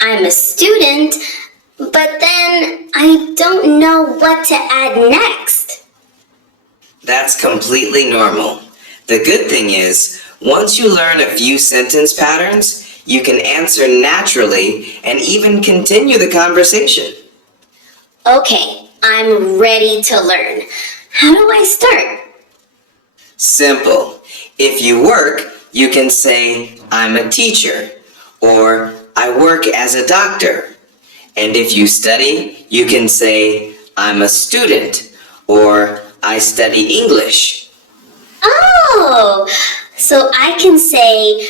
I'm a student, but then I don't know what to add next. That's completely normal. The good thing is, once you learn a few sentence patterns, you can answer naturally and even continue the conversation. Okay, I'm ready to learn. How do I start? Simple. If you work, you can say, I'm a teacher, or I work as a doctor. And if you study, you can say, I'm a student, or I study English. Oh, so I can say,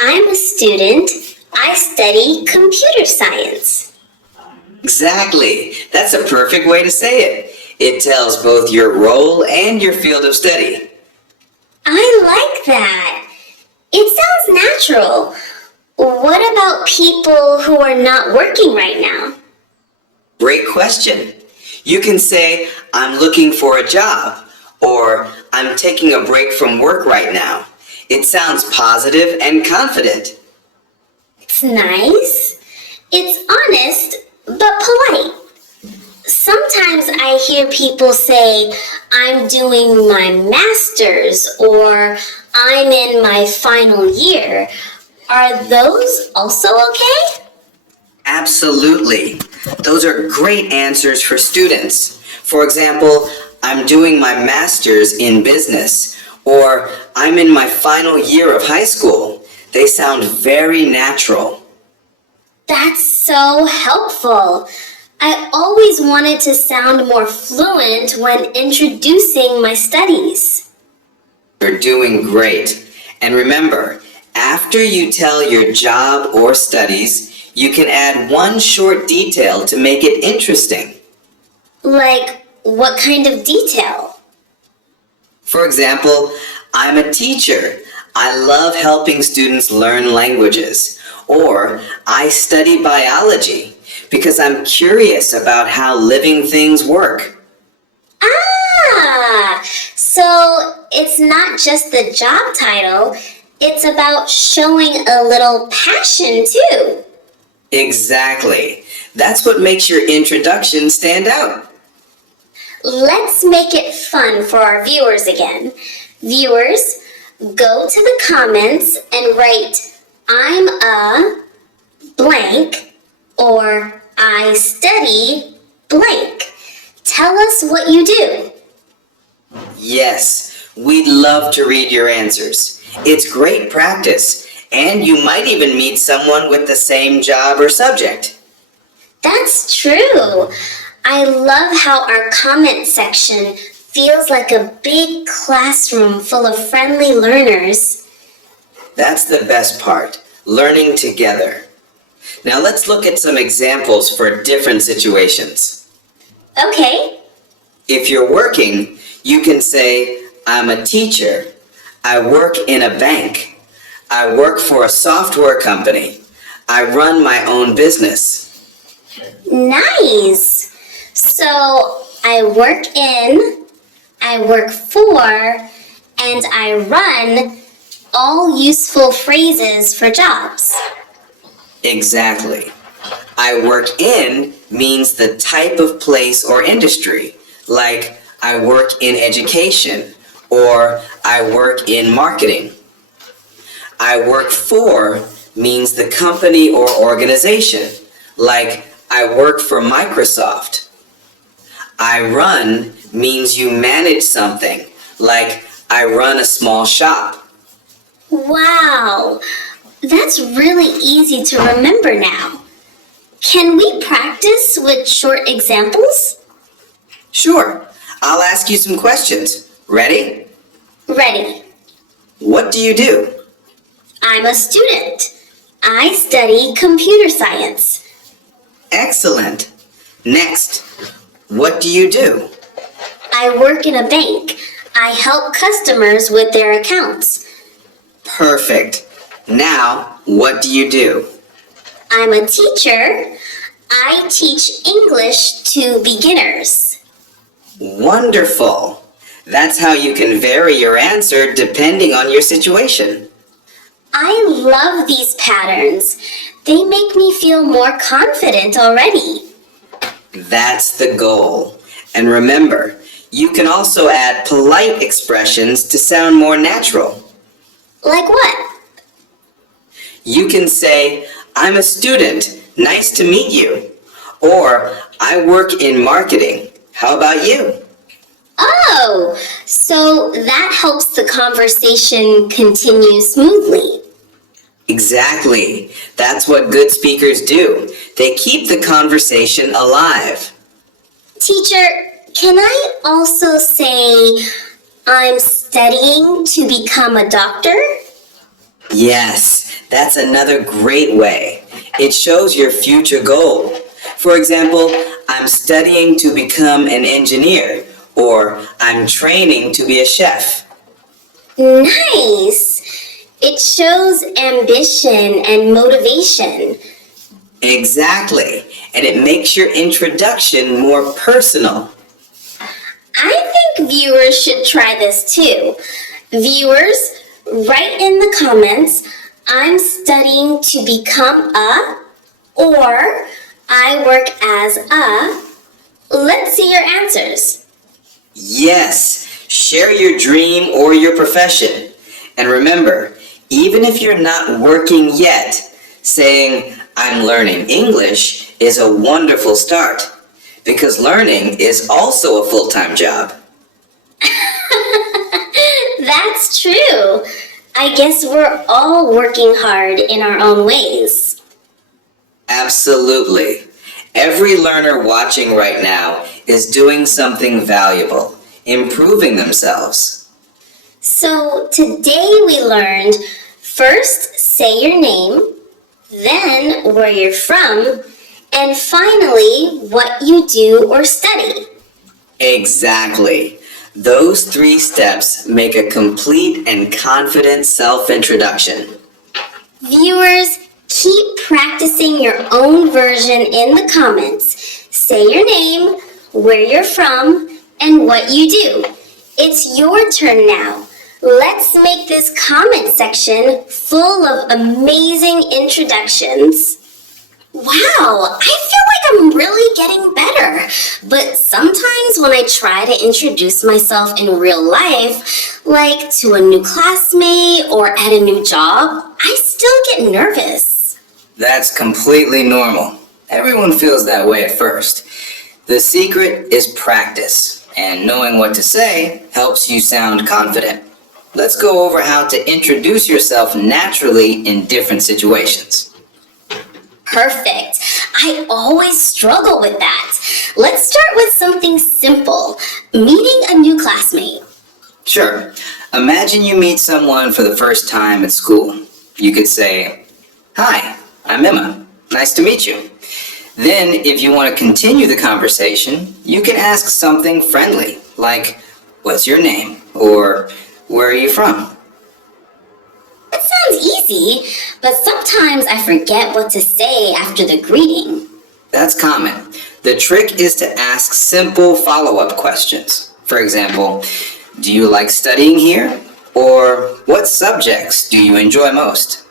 I'm a student, I study computer science. Exactly. That's a perfect way to say it. It tells both your role and your field of study. I like that. It sounds natural. What about people who are not working right now? Great question. You can say, I'm looking for a job, or I'm taking a break from work right now. It sounds positive and confident. It's nice. It's honest, but polite. Sometimes I hear people say, I'm doing my master's, or I'm in my final year. Are those also okay? Absolutely. Those are great answers for students. For example, I'm doing my master's in business, or I'm in my final year of high school. They sound very natural. That's so helpful. I always wanted to sound more fluent when introducing my studies. You're doing great. And remember, after you tell your job or studies, you can add one short detail to make it interesting. Like, what kind of detail? For example, I'm a teacher. I love helping students learn languages. Or I study biology because I'm curious about how living things work. Ah, so it's not just the job title, it's about showing a little passion too. Exactly. That's what makes your introduction stand out. Let's make it fun for our viewers again. Viewers, go to the comments and write, I'm a blank, or I study blank. Tell us what you do. Yes, we'd love to read your answers. It's great practice, and you might even meet someone with the same job or subject. That's true. I love how our comment section feels like a big classroom full of friendly learners. That's the best part, learning together. Now let's look at some examples for different situations. Okay. If you're working, you can say, I'm a teacher. I work in a bank. I work for a software company. I run my own business. Nice. So I work in, I work for, and I run, all useful phrases for jobs. Exactly. I work in means the type of place or industry, like I work in education or I work in marketing. I work for means the company or organization, like I work for Microsoft. I run means you manage something, like I run a small shop. Wow, that's really easy to remember now. Can we practice with short examples? Sure, I'll ask you some questions. Ready? Ready. What do you do? I'm a student. I study computer science. Excellent. Next, what do you do? I work in a bank. I help customers with their accounts. Perfect. Now, what do you do? I'm a teacher. I teach English to beginners. Wonderful. That's how you can vary your answer depending on your situation. I love these patterns. They make me feel more confident already. That's the goal. And remember, you can also add polite expressions to sound more natural. Like what? You can say, I'm a student. Nice to meet you. Or, I work in marketing. How about you? Oh, so that helps the conversation continue smoothly. Exactly. That's what good speakers do. They keep the conversation alive. Teacher, can I also say I'm studying to become a doctor? Yes, that's another great way. It shows your future goal. For example, I'm studying to become an engineer, or I'm training to be a chef. Nice! It shows ambition and motivation. Exactly, and it makes your introduction more personal. I think viewers should try this too. Viewers, write in the comments, I'm studying to become a, or I work as a. Let's see your answers. Yes, share your dream or your profession. And remember, even if you're not working yet, saying, I'm learning English is a wonderful start, because learning is also a full-time job. That's true. I guess we're all working hard in our own ways. Absolutely. Every learner watching right now is doing something valuable, improving themselves. So today we learned first say your name, then where you're from, and finally what you do or study. Exactly. Those 3 steps make a complete and confident self-introduction. Viewers, keep practicing your own version in the comments. Say your name, where you're from, and what you do. It's your turn now. Let's make this comment section full of amazing introductions. Wow, I feel like I'm really getting better. But sometimes when I try to introduce myself in real life, like to a new classmate or at a new job, I still get nervous. That's completely normal. Everyone feels that way at first. The secret is practice, and knowing what to say helps you sound confident. Let's go over how to introduce yourself naturally in different situations. Perfect. I always struggle with that. Let's start with something simple. Meeting a new classmate. Sure. Imagine you meet someone for the first time at school. You could say, Hi, I'm Emma. Nice to meet you. Then, if you want to continue the conversation, you can ask something friendly, like, What's your name? Or, Where are you from? It sounds easy, but sometimes I forget what to say after the greeting. That's common. The trick is to ask simple follow-up questions. For example, do you like studying here? Or what subjects do you enjoy most?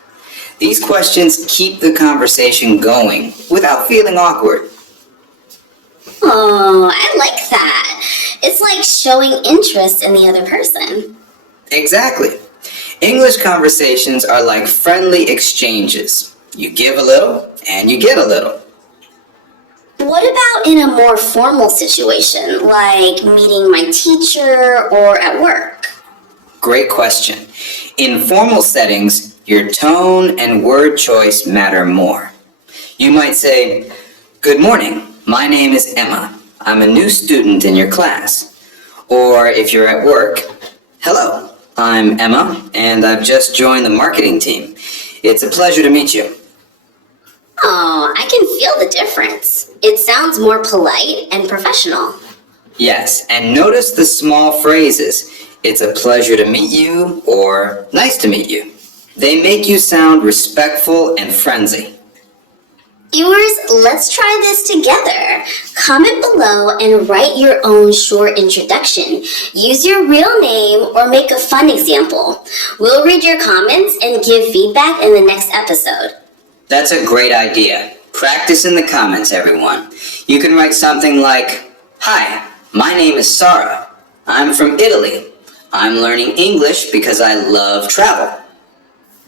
These questions keep the conversation going without feeling awkward. Oh, I like that. It's like showing interest in the other person. Exactly. English conversations are like friendly exchanges. You give a little and you get a little. What about in a more formal situation, like meeting my teacher or at work? Great question. In formal settings, your tone and word choice matter more. You might say, Good morning, my name is Emma. I'm a new student in your class. Or if you're at work, Hello, I'm Emma, and I've just joined the marketing team. It's a pleasure to meet you. Oh, I can feel the difference. It sounds more polite and professional. Yes, and notice the small phrases. It's a pleasure to meet you, or nice to meet you. They make you sound respectful and friendly. Viewers, let's try this together. Comment below and write your own short introduction. Use your real name or make a fun example. We'll read your comments and give feedback in the next episode. That's a great idea. Practice in the comments, everyone. You can write something like, "Hi, my name is Sarah. I'm from Italy. I'm learning English because I love travel."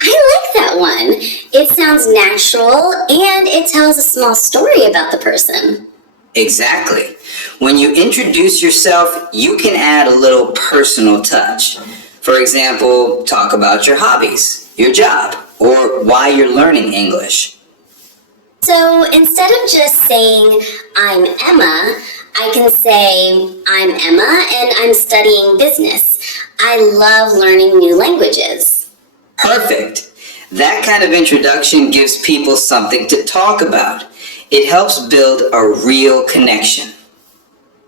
I like that one. It sounds natural and it tells a small story about the person. Exactly. When you introduce yourself, you can add a little personal touch. For example, talk about your hobbies, your job, or why you're learning English. So instead of just saying, "I'm Emma," I can say, "I'm Emma and I'm studying business. I love learning new languages." Perfect. That kind of introduction gives people something to talk about. It helps build a real connection.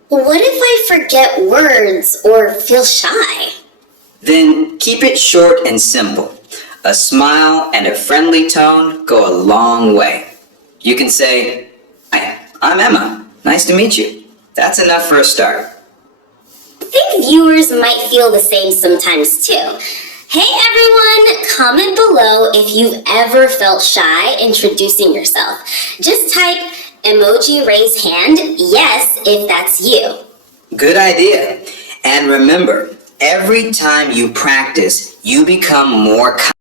What if I forget words or feel shy? Then keep it short and simple. A smile and a friendly tone go a long way. You can say, "Hi, I'm Emma. Nice to meet you." That's enough for a start. I think viewers might feel the same sometimes too. Hey everyone, comment below if you've ever felt shy introducing yourself. Just type emoji raise hand, yes, if that's you. Good idea. And remember, every time you practice, you become more